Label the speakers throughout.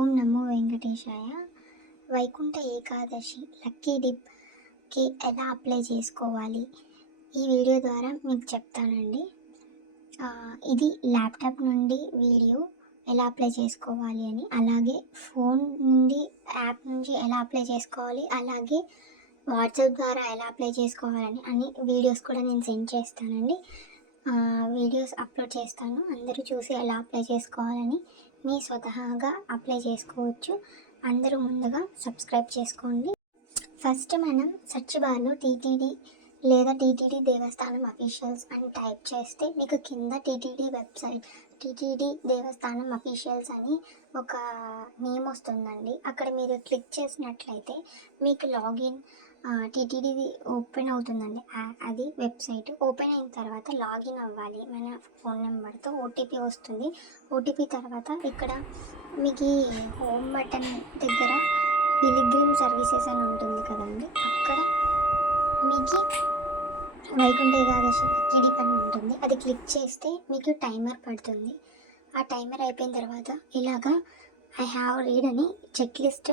Speaker 1: ఓం నమో వెంకటేశాయ. Vaikuntha Ekadashi lucky డిప్కి ఎలా apply చేసుకోవాలి? ఈ వీడియో ద్వారా మీకు చెప్తానండి. ఇది ల్యాప్టాప్ నుండి వీడియో ఎలా అప్లై చేసుకోవాలి అని అలాగే ఫోన్ నుండి యాప్ నుంచి ఎలా అప్లై చేసుకోవాలి అలాగే వాట్సాప్ ద్వారా ఎలా అప్లై చేసుకోవాలని అని వీడియోస్ కూడా నేను సెండ్ చేస్తానండి. వీడియోస్ అప్లోడ్ చేస్తాను. అందరూ చూసి ఎలా అప్లై చేసుకోవాలని మీ స్వతహాగా అప్లై చేసుకోవచ్చు. అందరూ ముందుగా సబ్స్క్రైబ్ చేసుకోండి. ఫస్ట్ మనం సెర్చ్ బార్లో టీటీడీ లేదా టీటీడీ దేవస్థానం అఫీషియల్స్ అని టైప్ చేస్తే మీకు కింద TTD website TTD Devasthanam officials అని ఒక నేమ్ వస్తుందండి. అక్కడ మీరు క్లిక్ చేసినట్లయితే మీకు లాగిన్ టీటీడీది ఓపెన్ అవుతుందండి. అది వెబ్సైట్. ఓపెన్ అయిన తర్వాత లాగిన్ అవ్వాలి. మన ఫోన్ నెంబర్తో ఓటీపీ వస్తుంది. ఓటీపీ తర్వాత ఇక్కడ మీకు హోమ్ బటన్ దగ్గర పిలిగ్రిమ్ సర్వీసెస్ అని ఉంటుంది కదండి. అక్కడ మీకు వైకుంఠ ఏకాదశి కిడి పని ఉంటుంది. అది క్లిక్ చేస్తే మీకు టైమర్ పడుతుంది. ఆ టైమర్ అయిపోయిన తర్వాత ఇలాగా ఐ హ్యావ్ రీడ్ అని చెక్ లిస్ట్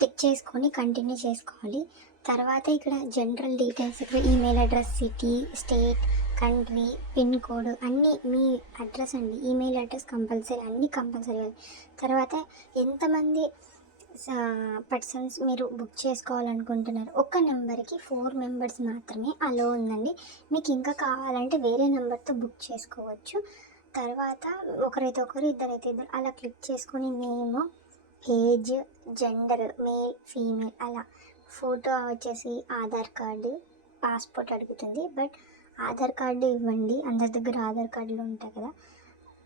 Speaker 1: టిక్ చేసుకొని కంటిన్యూ చేసుకోవాలి. తర్వాత ఇక్కడ జనరల్ డీటెయిల్స్ ఇక్కడ email address city state country pin code అన్నీ మీ అడ్రస్ అండి. ఈమెయిల్ అడ్రస్ కంపల్సరీ అన్నీ కంపల్సరీ తర్వాత ఎంతమంది పర్సన్స్ మీరు బుక్ చేసుకోవాలనుకుంటున్నారు? ఒక్క నెంబర్కి ఫోర్ మెంబర్స్ మాత్రమే అలో ఉందండి. మీకు ఇంకా కావాలంటే వేరే నెంబర్తో బుక్ చేసుకోవచ్చు. తర్వాత ఒకరైతే ఒకరు ఇద్దరైతే ఇద్దరు అలా క్లిక్ చేసుకొని name age gender male female అలా. ఫోటో వచ్చేసి ఆధార్ కార్డు పాస్పోర్ట్ అడుగుతుంది. బట్ ఆధార్ కార్డు ఇవ్వండి. అందరి దగ్గర ఆధార్ కార్డులు ఉంటాయి కదా.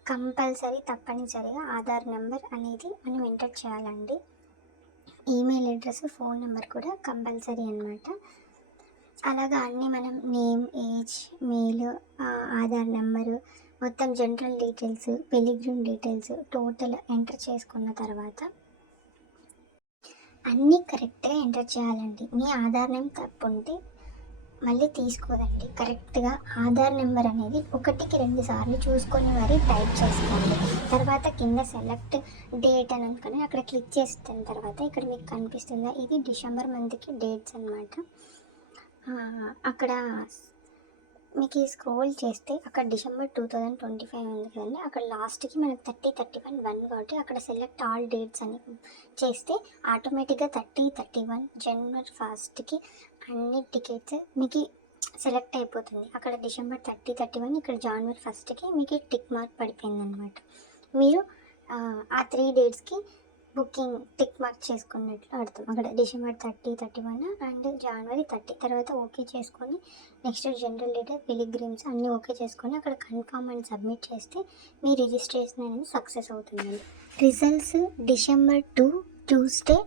Speaker 1: కంపల్సరీ తప్పనిసరిగా ఆధార్ నెంబర్ అనేది మనం ఎంటర్ చేయాలండి. ఈమెయిల్ అడ్రస్ ఫోన్ నెంబర్ కూడా కంపల్సరీ అనమాట అలాగా అన్నీ మనం name age mail Aadhaar number మొత్తం general details pilgrim details total enter చేసుకున్న తర్వాత అన్నీ కరెక్ట్గా ఎంటర్ చేయాలండి. మీ ఆధార్ నెంబర్ తప్పు ఉంటే మళ్ళీ తీసుకోదండి. కరెక్ట్గా ఆధార్ నెంబర్ అనేది ఒకటికి రెండు సార్లు చూసుకొని మరి టైప్ చేసుకోండి. తర్వాత కింద సెలెక్ట్ డేట్ అని అనుకుని అక్కడ క్లిక్ చేసిన తర్వాత ఇక్కడ మీకు కనిపిస్తుందా? ఇది డిసెంబర్ మంత్కి డేట్స్ అనమాట అక్కడ మీకు ఈ స్క్రోల్ చేస్తే అక్కడ December two thousand twenty five ఉంది కదండి. అక్కడ లాస్ట్కి మనకి థర్టీ థర్టీ వన్ వన్ కాబట్టి అక్కడ సెలెక్ట్ ఆల్ డేట్స్ అని చేస్తే ఆటోమేటిక్గా థర్టీ థర్టీ వన్ జనవరి ఫస్ట్కి అన్ని టికెట్స్ మీకు సెలెక్ట్ అయిపోతుంది. అక్కడ డిసెంబర్ థర్టీ థర్టీ వన్ ఇక్కడ జనవరి ఫస్ట్కి మీకు టిక్ మార్క్ పడిపోయింది అనమాట మీరు ఆ, ఆ త్రీ డేట్స్కి బుకింగ్ టిక్ మార్క్ చేసుకున్నట్లు అర్థం. అక్కడ December thirty thirty one and January thirty. తర్వాత ఓకే చేసుకొని నెక్స్ట్ జనరల్ డేటా పిలిగ్రిమ్స్ అన్నీ ఓకే చేసుకొని అక్కడ కన్ఫర్మ్ అని సబ్మిట్ చేస్తే మీ రిజిస్ట్రేషన్ అనేది సక్సెస్ అవుతుందండి. రిజల్ట్స్ డిసెంబర్ టూ ట్యూస్డే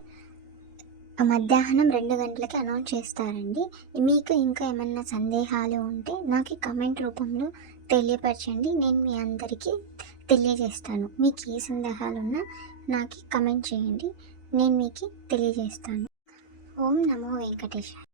Speaker 1: మధ్యాహ్నం రెండు గంటలకి అనౌన్స్ చేస్తారండి. మీకు ఇంకా ఏమన్నా సందేహాలు ఉంటే నాకు కమెంట్ రూపంలో తెలియపరచండి. నేను మీ అందరికీ తెలియజేస్తాను. మీకు ఏ సందేహాలు ఉన్నా నాకు కమెంట్ చేయండి. నేను మీకు తెలియజేస్తాను. ఓం నమో వెంకటేశ్వర